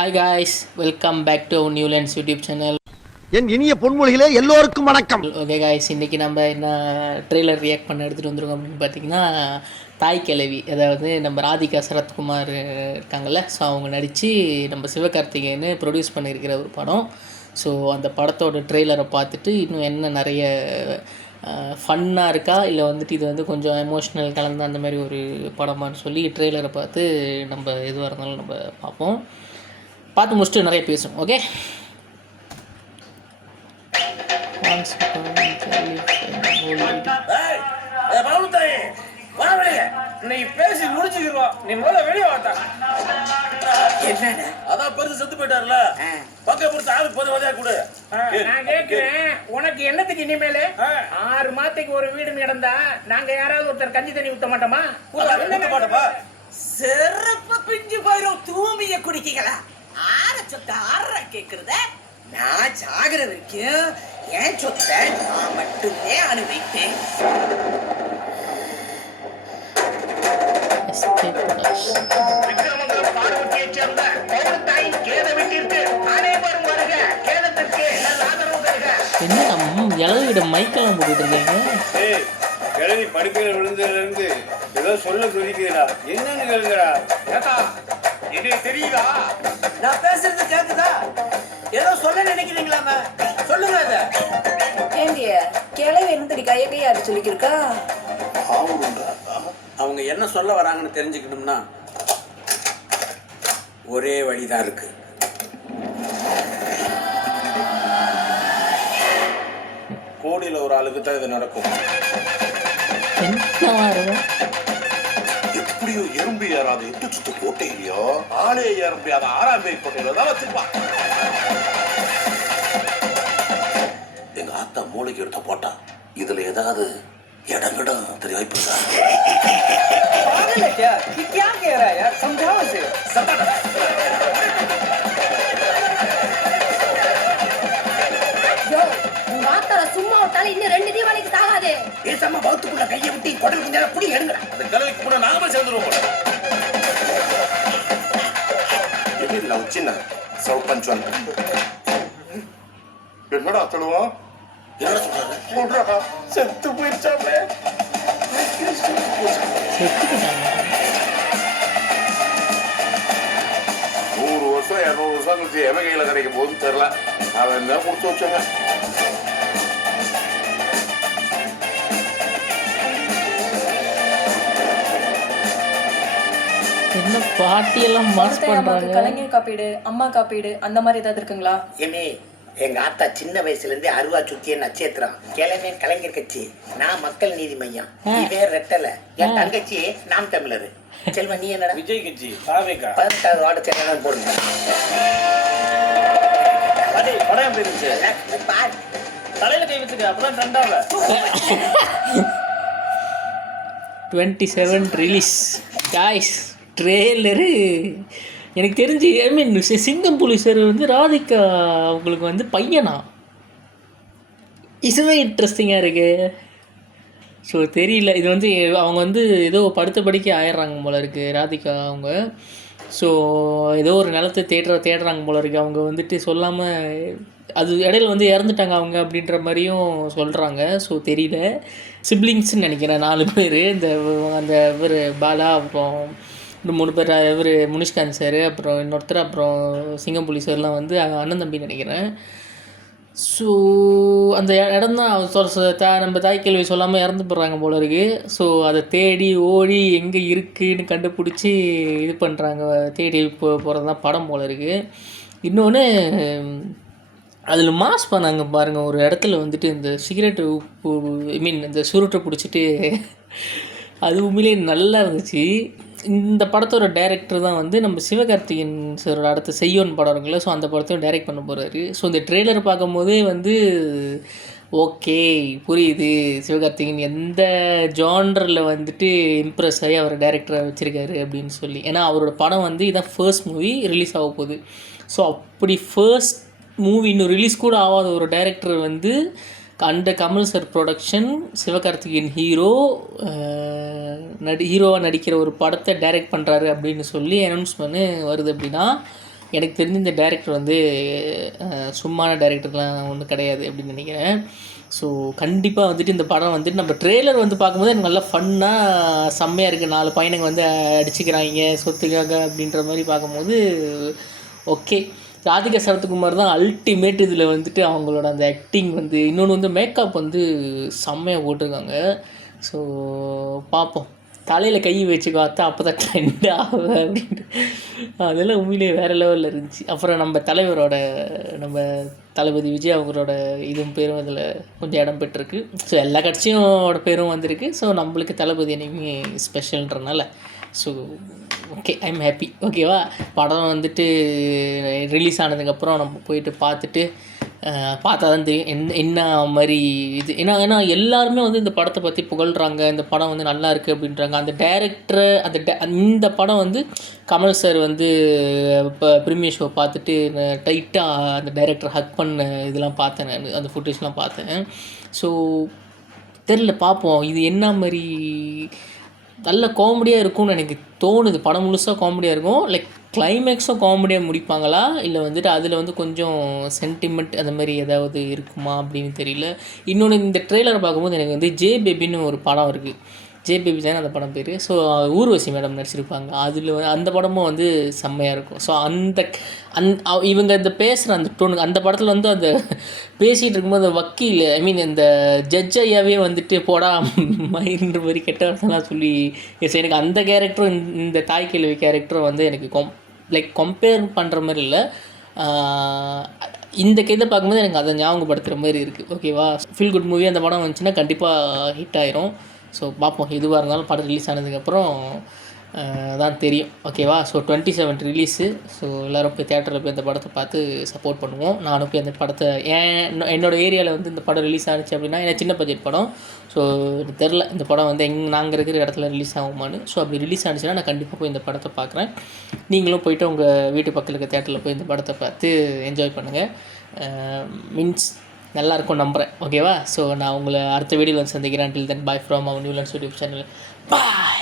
Hi guys, welcome back to new lens YouTube channel. என் இனிய பொன்மொழிகளே எல்லோருக்கும் வணக்கம். ஓகே காய்ஸ், இன்றைக்கி நம்ம என்ன ட்ரெய்லர் ரியாக்ட் பண்ண எடுத்துகிட்டு வந்துருக்கோம் அப்படின்னு பார்த்தீங்கன்னா, தாய் கிழவி, அதாவது நம்ம ராதிகா சரத்குமார் இருக்காங்கள்ல, ஸோ அவங்க நடித்து நம்ம சிவகார்த்திகேயன் ப்ரொடியூஸ் பண்ணியிருக்கிற ஒரு படம். ஸோ அந்த படத்தோட ட்ரெய்லரை பார்த்துட்டு இன்னும் என்ன நிறைய ஃபன்னாக இருக்கா, இல்லை வந்துட்டு இது வந்து கொஞ்சம் எமோஷ்னல் கலந்து அந்த மாதிரி ஒரு படமானு சொல்லி ட்ரெய்லரை பார்த்து நம்ம எதுவாக இருந்தாலும் நம்ம பார்ப்போம். பார்த்து முடிச்சுட்டு நிறைய பேசும். ஓகே, பேசி முடிச்சுக்கிறோம். நீ முதல்ல வெளியே வாட்டா. என்ன அதான் பெருசு செத்து போயிட்டார்ல, பக்கம் கொடுத்து ஆளுக்கு பொது வதையா கொடு. நான் கேட்கிறேன், உனக்கு என்னத்துக்கு இனிமேல 6 மாதத்துக்கு ஒரு வீடு கிடந்தா நாங்க யாராவது ஒருத்தர் கஞ்சி தண்ணி ஊத்த மாட்டோமா? மாட்டப்பா, செருப்பு பிஞ்சு போயிரும். தூமிய குடிக்கீங்களா? ஆற சொத்த ஆற கேக்குறத நான் சாகுற வரைக்கும் என் சொத்தை நான் மட்டுமே அனுபவிப்பேன். விக்ரமங்கலம் பாடுவட்டியை சேர்ந்த பௌரத்தாயின் கேத வீட்டிற்கு அனைவரும் வருக. கேதத்திற்கு நல்ல ஆதரவு தருக. என்ன இளவிட மைக்கெல்லாம் போட்டுட்டு இருக்கீங்க? கிழவி படுக்கையில் விழுந்ததுல இருந்து ஏதோ சொல்ல துதிக்கிறா. என்னன்னு கேளுங்கடா. ஏதா என்ன தெரியுதா? நான் பேசுறது கேக்குதா? ஏதோ சொல்ல நினைக்கிறீங்களாம? சொல்லுங்க. அத ஏண்டிய கிளவி என்னடி கைய கையாடி சொல்லிக்கிருக்கா? அவங்க என்ன சொல்ல வராங்கன்னு தெரிஞ்சுக்கணும்னா ஒரே வழிதான் இருக்கு. கோடியில ஒரு ஆளுக்கு தான் இது நடக்கும். எப்படியோ எறும்பு ஏறாது 8 சுத்து கோட்டையிலையோ ஆளே ஏற முடியாத 6ஆம் பேர் கோட்டையில தான் வச்சிருப்பான். எங்க ஆத்தா மூளைக்கு எடுத்த போட்டா இதுல ஏதாவது இடங்கிடம் தெரிய வாய்ப்பு இருக்கா? சும்மா விட்டாலும் இன்னும் 2 தீபாவளிக்கு தாகாது. பேசாம பௌத்துக்குள்ள கையை விட்டு குடல் குஞ்சா புடி எடுங்க. அந்த கிழவிக்கு கூட நாம சேர்ந்துருவோம். எதிரில் சின்ன சவுப்பஞ்சன் என்னடா சொல்லுவோம்? என்ன சொல்றாங்க? செத்து போயிடுச்சாமே. 100 வருஷம் 200 வருஷம் கழிச்சு எவன் கையில கிடைக்கும் போதுன்னு தெரியல. அவன் தான் கொடுத்து வச்சாங்க. என்ன பாட்டியெல்லாம் மாஸ் பண்றாங்க. கலைஞர் காப்பீடு, அம்மா காப்பீடு அந்த மாதிரி ஏதாவது இருக்குங்களா? ஏமே, எங்க ஆத்தா சின்ன வயசுல இருந்து அருவா சுத்திய நட்சத்திரம். கிழமை கலைஞர் கட்சி, நான் மக்கள் நீதி மையம். இதே ரெட்டல. என் தங்கச்சி நாம் தமிழர். செல்வா, நீ என்னடா? விஜய் கட்சி சாவேகா 18வது வார்டு சேனல் போடுங்க. படம் எப்படி இருந்துச்சு? பாரு, தலையில கை வச்சுக்க, அப்பதான் ட்ரெண்டாவ. 27 ரிலீஸ் காய்ஸ். ட்ரெய்லரு எனக்கு தெரிஞ்சு சிங்கம் புலி சார் வந்து ராதிகா அவங்களுக்கு வந்து பையனா, இதுவே இன்ட்ரெஸ்டிங்காக இருக்குது. ஸோ தெரியல, இது வந்து அவங்க வந்து ஏதோ படுத்த படிக்க ஆயிடுறாங்க போல இருக்குது ராதிகா அவங்க. ஸோ ஏதோ ஒரு நிலத்தை தேடுறாங்க போல இருக்குது. அவங்க வந்துட்டு சொல்லாமல் அது இடையில வந்து இறந்துட்டாங்க அவங்க அப்படின்ற மாதிரியும் சொல்கிறாங்க. ஸோ தெரியல, சிப்ளிங்ஸ்ன்னு நினைக்கிறேன் 4 பேர். அந்த இவர் பாலா, அப்புறம் 3 பேர், இவர் முனிஷ்காந்த் சார், அப்புறம் இன்னொருத்தர், அப்புறம் சிங்கம்புலி சார்லாம் வந்து அண்ணன் தம்பி நினைக்கிறேன். ஸோ அந்த இடம் தான் நம்ம தாய் கேள்வி சொல்லாமல் இறந்து போடுறாங்க போல இருக்குது. ஸோ அதை தேடி ஓடி எங்கே இருக்குதுன்னு கண்டுபிடிச்சி இது பண்ணுறாங்க, தேடி போகிறது தான் படம் போல இருக்குது. இன்னொன்று அதில் மாஸ் பண்ணாங்க பாருங்கள். ஒரு இடத்துல வந்துட்டு இந்த சிகரெட்டு இந்த சுருட்டை பிடிச்சிட்டு அது உண்மையிலே நல்லா இருந்துச்சு. இந்த படத்தோட டைரக்டர் தான் வந்து நம்ம சிவகார்த்திகேயன் சாரோட அடுத்த செய்யோன் படம் இருக்குல்ல, ஸோ அந்த படத்தையும் டைரக்ட் பண்ண போகிறாரு. ஸோ இந்த ட்ரெய்லர் பார்க்கும்போதே வந்து ஓகே புரியுது, சிவகார்த்திகேயன் எந்த ஜான்ரில் வந்துட்டு இம்ப்ரெஸ் ஆகி அவர் டைரக்டரை வச்சுருக்காரு அப்படின்னு சொல்லி. ஏன்னா அவரோட படம் வந்து இதான் ஃபர்ஸ்ட் மூவி ரிலீஸ் ஆக போகுது. ஸோ அப்படி ஃபர்ஸ்ட் மூவி இன்னும் ரிலீஸ் கூட ஆகாத ஒரு டைரக்டர் வந்து under Kamal sir production, Sivakarthikeyan ஹீரோவாக நடிக்கிற ஒரு படத்தை டைரக்ட் பண்ணுறாரு அப்படின்னு சொல்லி அனௌன்ஸ்மெண்ட் வருது. அப்படின்னா எனக்கு தெரிஞ்ச இந்த டைரக்டர் வந்து சும்மான டைரக்டர்லாம் ஒன்றும் கிடையாது அப்படின்னு நினைக்கிறேன். ஸோ கண்டிப்பாக வந்துட்டு இந்த படம் வந்துட்டு நம்ம ட்ரெய்லர் வந்து பார்க்கும்போது எனக்கு நல்லா ஃபன்னாக செம்மையாக இருக்குது. 4 பையனுங்க வந்து அடிச்சுக்கிறாங்க சொத்துக்காக அப்படின்ற மாதிரி பார்க்கும்போது ஓகே. ராதிகா சரத்குமார் தான் அல்டிமேட் இதில் வந்துட்டு அவங்களோட அந்த ஆக்டிங் வந்து, இன்னொன்று வந்து மேக்கப் வந்து செம்மையாக போட்டிருக்காங்க. ஸோ பார்ப்போம். தலையில் கை வச்சு பார்த்தா அப்போ தான் ட்ரெண்ட் ஆகும் அப்படின்ட்டு அதெல்லாம் உண்மையிலேயே வேறு லெவலில் இருந்துச்சு. அப்புறம் நம்ம தலைவரோட நம்ம தளபதி விஜய் அவங்களோட இதுவும் பேரும் அதில் கொஞ்சம் இடம் பெற்றிருக்கு. ஸோ எல்லா கட்சியோட பேரும் வந்திருக்கு. ஸோ நம்மளுக்கு தளபதி என்னைக்குமே ஸ்பெஷல்ன்றனால ஸோ ஓகே, ஐம் ஹாப்பி. ஓகேவா, படம் வந்துட்டு ரிலீஸ் ஆனதுக்கப்புறம் நம்ம போயிட்டு பார்த்துட்டு பார்த்தா தான் தெரியும் என்ன மாதிரி இது. ஏன்னா எல்லாருமே வந்து இந்த படத்தை பற்றி புகழ்கிறாங்க, இந்த படம் வந்து நல்லா இருக்குது அப்படின்றாங்க. அந்த டைரக்டரை இந்த படம் வந்து கமல் சார் வந்து இப்போ ப்ரீமியர் ஷோ பார்த்துட்டு டைட்டாக அந்த டைரக்டர் ஹக் பண்ண இதெல்லாம் பார்த்தேன், நான் அந்த ஃபுட்டேஜ்லாம் பார்த்தேன். ஸோ தெரில, பார்ப்போம் இது என்ன மாதிரி. நல்ல காமெடியாக இருக்கும்னு எனக்கு தோணுது. படம் முழுசாக காமெடியாக இருக்கும். லைக் கிளைமேக்ஸும் காமெடியாக முடிப்பாங்களா, இல்லை வந்துட்டு அதில் வந்து கொஞ்சம் சென்டிமெண்ட் அந்த மாதிரி ஏதாவது இருக்குமா அப்படின்னு தெரியல. இன்னொன்று, இந்த ட்ரெய்லரை பார்க்கும்போது எனக்கு வந்து ஜே பேபின்னு ஒரு படம் இருக்குது. ஜே பேபி தானே அந்த படம் பேர். ஸோ ஊர்வசி மேடம் நடிச்சிருப்பாங்க. அதில் அந்த படமும் வந்து செம்மையாக இருக்கும். ஸோ இவங்க இந்த பேசுகிற அந்த டோனுக்கு அந்த படத்தில் வந்து அந்த பேசிகிட்டு இருக்கும்போது அந்த வக்கீல் இந்த ஜட்ஜ் ஐயாவே வந்துட்டு போடா மயின்ற மாதிரி கெட்ட வார்த்தைலாம் சொல்லி எனக்கு அந்த கேரக்டரும் இந்த தாய் கேள்வி கேரக்டரும் வந்து எனக்கு கம்பேர் பண்ணுற மாதிரி இல்லை. இந்த இதை பார்க்கும்போது எனக்கு அதை ஞாபகப்படுத்துகிற மாதிரி இருக்குது. ஓகேவா, ஃபீல் குட் மூவி அந்த படம் வந்துச்சுன்னா கண்டிப்பாக ஹிட் ஆயிரும். ஸோ பார்ப்போம், எதுவாக இருந்தாலும் படம் ரிலீஸ் ஆனதுக்கப்புறம் தான் தெரியும். ஓகேவா, ஸோ 27 ரிலீஸு. ஸோ எல்லோரும் போய் தேட்டரில் போய் இந்த படத்தை பார்த்து சப்போர்ட் பண்ணுவோம். நானும் போய் அந்த படத்தை என்னோடய ஏரியாவில் வந்து இந்த படம் ரிலீஸ் ஆனிச்சு அப்படின்னா எனக்கு சின்ன பட்ஜெட் படம். ஸோ எனக்கு தெரில இந்த படம் வந்து நாங்கள் இருக்கிற இடத்துல ரிலீஸ் ஆகுமான்னு. ஸோ அப்படி ரிலீஸ் ஆனிச்சுன்னா நான் கண்டிப்பாக போய் இந்த படத்தை பார்க்குறேன். நீங்களும் போயிட்டு உங்கள் வீட்டு பக்கத்தில் இருக்க தேட்டரில் போய் இந்த படத்தை பார்த்து என்ஜாய் பண்ணுங்கள். மீன்ஸ் நல்லாயிருக்கும் நம்புகிறேன். ஓகேவா, ஸோ நான் உங்களை அடுத்த வீடியோவில் சந்திக்கிறேன். Till then bye from our new lens YouTube channel. Bye.